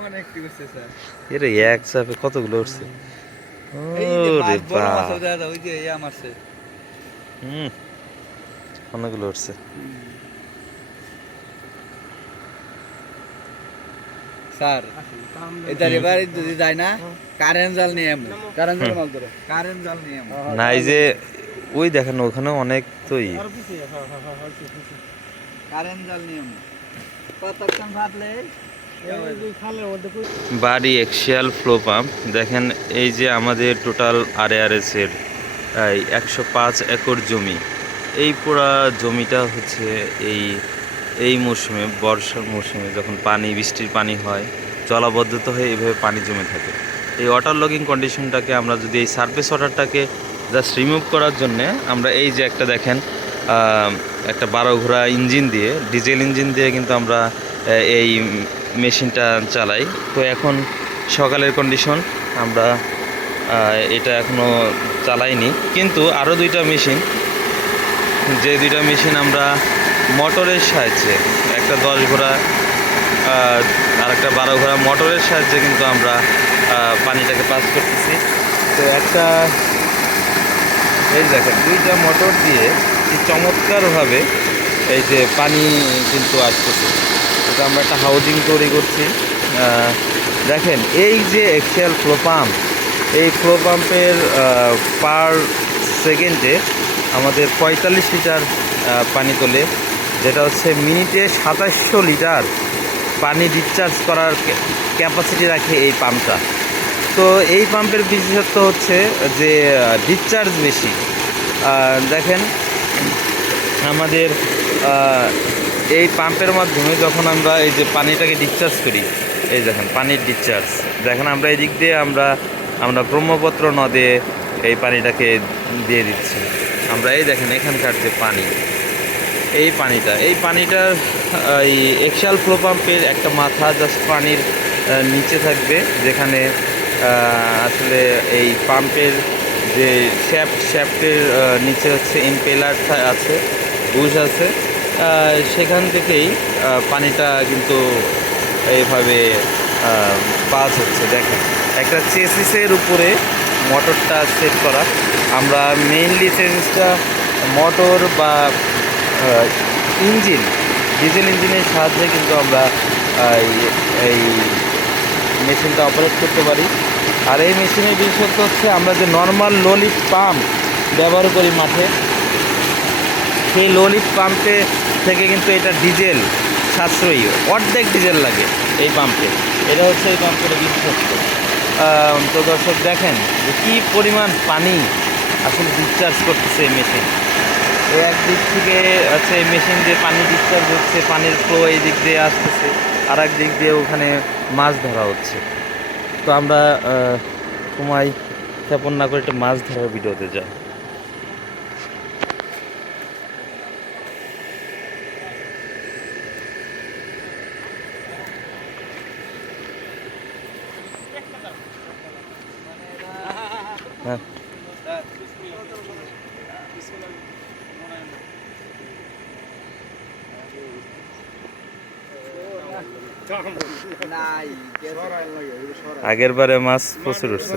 অনেক টিকছে স্যার এরে এক চাপে কতগুলো উঠছে ইয়া হুম অনেকগুলো উঠছে স্যার এদার এবার যদি যায় না কারেন্ট জাল নিয়ে কারেন্ট জাল মাল ধরো কারেন্ট জাল নিয়ে এমন না এই যে ওই দেখেন ওখানে অনেক তোই কারেন্ট জাল নিয়ে এমন কতক্ষণ ফাটলে বাড়ি এক্সিয়াল ফ্লো পাম্প। দেখেন এই যে আমাদের টোটাল আর আর এস এর একশো পাঁচ একর জমি। এই পুরা জমিটা হচ্ছে এই এই মৌসুমে, বর্ষার মৌসুমে যখন পানি, বৃষ্টির পানি হয়, জলাবদ্ধতা হয়ে এইভাবে পানি জমে থাকে। এই ওয়াটার লগিং কন্ডিশনটাকে আমরা যদি এই সারফেস ওয়াটারটাকে জাস্ট রিমুভ করার জন্যে আমরা এই যে একটা দেখেন একটা বারো ঘোড়া ইঞ্জিন দিয়ে ডিজেল ইঞ্জিন দিয়ে কিন্তু আমরা এই মেশিনটা চালাই। তো এখন সকালের কন্ডিশন আমরা এটা এখনও চালাইনি। কিন্তু আরও দুইটা মেশিন, যে দুইটা মেশিন আমরা মোটরের সাহায্যে, একটা দশ ঘোড়া আর একটা বারো ঘোড়া মোটরের সাহায্যে কিন্তু আমরা পানিটাকে পাস করতেছি। তো একটা, এই দেখেন, দুইটা মোটর দিয়ে চমৎকারভাবে এই যে পানি কিন্তু আসতেছে। এটা আমরা একটা হাউজিং তৈরি করছি। দেখেন, এই যে এক্সেল ফ্লো পাম্প এই ফ্লো পাম্পের পার সেকেন্ডে আমাদের পঁয়তাল্লিশ লিটার পানি তোলে, যেটা হচ্ছে মিনিটে সাতাশশো লিটার পানি ডিসচার্জ করার ক্যাপাসিটি রাখে এই পাম্পটা তো এই পাম্পের বিশেষত্ব হচ্ছে যে ডিসচার্জ বেশি। দেখেন, আমাদের এই পাম্পের মাধ্যমে যখন আমরা এই যে পানিটাকে ডিসচার্জ করি, এই দেখেন, পানির ডিসচার্জ দেখেন, আমরা এই দিক দিয়ে আমরা আমরা ব্রহ্মপুত্র নদে এই পানিটাকে দিয়ে দিচ্ছি। আমরা এই দেখেন, এখানকার যে পানি, এই পানিটা, এই পানিটার এই এক্সাল ফ্লো পাম্পের একটা মাথা জাস্ট পানির নিচে থাকবে, যেখানে আসলে এই পাম্পের যে শ্যাফট শ্যাফটের নিচে হচ্ছে ইম্পেলার আছে, বুশ আছে। সেখান থেকেই পানিটা কিন্তু এইভাবে পাস হচ্ছে। দেখেন, একটা চেসিসের উপরে মোটরটা সেট করা। আমরা মেইনলি চেসিসটা মোটর বা ইঞ্জিন ডিজেল ইঞ্জিনের সাহায্যে কিন্তু আমরা এই- মেশিনটা অপারেট করতে পারি। আর এই মেশিনের বিশেষত্ব হচ্ছে আমরা যে নর্মাল লোলিফ পাম্প ব্যবহার করি মাঠে সেই লোলিফ পাম্পে থেকে কিন্তু এটা ডিজেল সাশ্রয়ী। অর্ধেক ডিজেল লাগে এই পাম্পে এটা হচ্ছে এই পাম্পের বিশেষত্ব। তো দর্শক দেখেন যে কী পরিমাণ পানি আসলে ডিসচার্জ করতেছে এই মেশিন এই এক দিক থেকে হচ্ছে মেশিন দিয়ে পানি ডিসচার্জ হচ্ছে, পানির ফ্লো এই দিক দিয়ে আসতেছে আর এক দিক দিয়ে ওখানে মাছ ধরা হচ্ছে। তো আমরা সময় ক্ষেপণ না করে একটা মাছ ধরার ভিডিওতে যাই। হ্যাঁ। আগের বারে মাছ প্রচুর উঠছিল